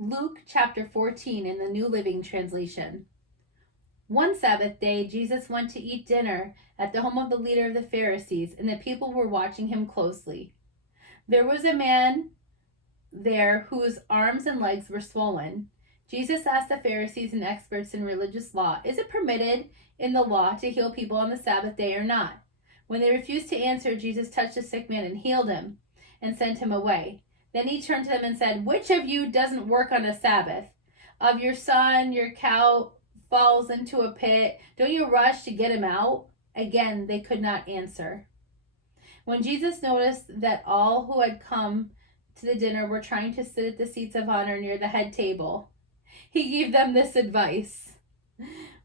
Luke chapter 14 in the New Living Translation. One Sabbath day, Jesus went to eat dinner at the home of the leader of the Pharisees, and the people were watching him closely. There was a man there whose arms and legs were swollen. Jesus asked the Pharisees and experts in religious law, "Is it permitted in the law to heal people on the Sabbath day or not?" When they refused to answer, Jesus touched the sick man and healed him and sent him away. Then he turned to them and said, "Which of you doesn't work on a Sabbath? Of your son, your cow falls into a pit, don't you rush to get him out?" Again, they could not answer. When Jesus noticed that all who had come to the dinner were trying to sit at the seats of honor near the head table, he gave them this advice.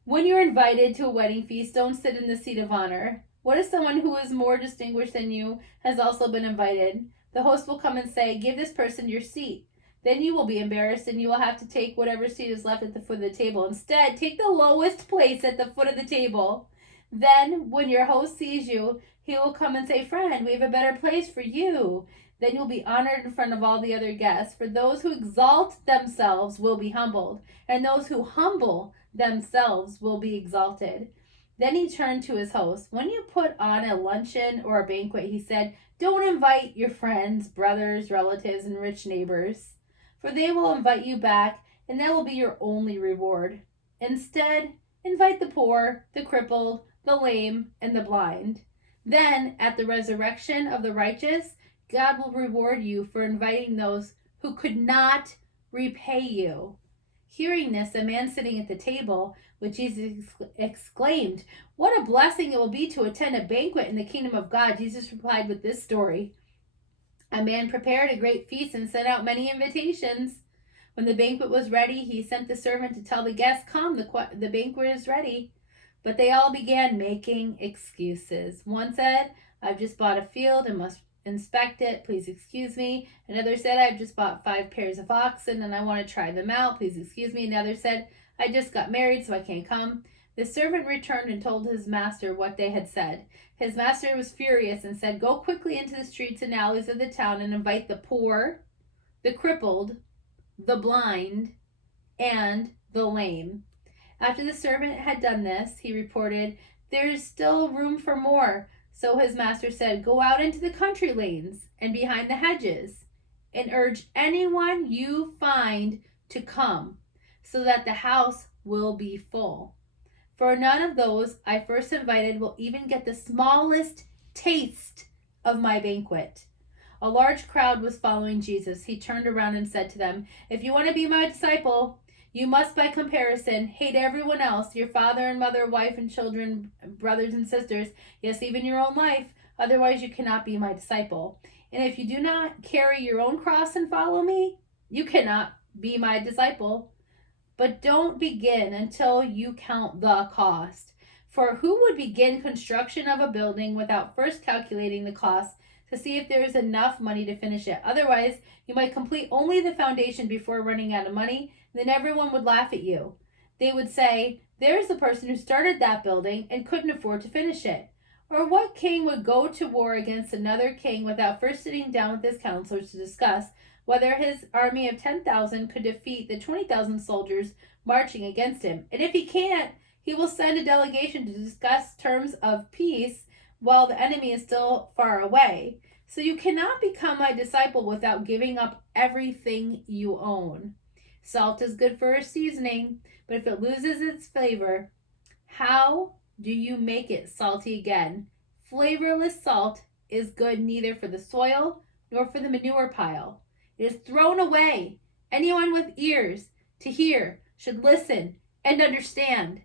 When you're invited to a wedding feast, don't sit in the seat of honor. What if someone who is more distinguished than you has also been invited? The host will come and say, "Give this person your seat." Then you will be embarrassed and you will have to take whatever seat is left at the foot of the table. Instead, take the lowest place at the foot of the table. Then, when your host sees you, he will come and say, "Friend, we have a better place for you." Then you'll be honored in front of all the other guests. For those who exalt themselves will be humbled, and those who humble themselves will be exalted. Then he turned to his host. When you put on a luncheon or a banquet, he said, don't invite your friends, brothers, relatives, and rich neighbors, for they will invite you back, and that will be your only reward. Instead, invite the poor, the crippled, the lame, and the blind. Then, at the resurrection of the righteous, God will reward you for inviting those who could not repay you. Hearing this, a man sitting at the table with Jesus exclaimed, "What a blessing it will be to attend a banquet in the kingdom of God." Jesus replied with this story. A man prepared a great feast and sent out many invitations. When the banquet was ready, he sent the servant to tell the guests, "Come, the banquet is ready." But they all began making excuses. One said, "I've just bought a field and must inspect it. Please excuse me." Another said, "I've just bought 5 pairs of oxen and I want to try them out. Please excuse me." Another said, "I just got married, so I can't come." The servant returned and told his master what they had said. His master was furious and said, "Go quickly into the streets and alleys of the town and invite the poor, the crippled, the blind, and the lame." After the servant had done this, he reported, "There is still room for more." So his master said, "Go out into the country lanes and behind the hedges and urge anyone you find to come, so that the house will be full. For none of those I first invited will even get the smallest taste of my banquet." A large crowd was following Jesus. He turned around and said to them, "If you want to be my disciple, you must, by comparison, hate everyone else, your father and mother, wife and children, brothers and sisters, yes, even your own life. Otherwise, you cannot be my disciple. And if you do not carry your own cross and follow me, you cannot be my disciple. But don't begin until you count the cost. For who would begin construction of a building without first calculating the cost to see if there is enough money to finish it? Otherwise, you might complete only the foundation before running out of money. Then everyone would laugh at you. They would say, 'There's the person who started that building and couldn't afford to finish it.' Or what king would go to war against another king without first sitting down with his counselors to discuss whether his army of 10,000 could defeat the 20,000 soldiers marching against him? And if he can't, he will send a delegation to discuss terms of peace while the enemy is still far away. So you cannot become my disciple without giving up everything you own. Salt is good for a seasoning, but if it loses its flavor, how do you make it salty again? Flavorless salt is good neither for the soil nor for the manure pile. It is thrown away. Anyone with ears to hear should listen and understand."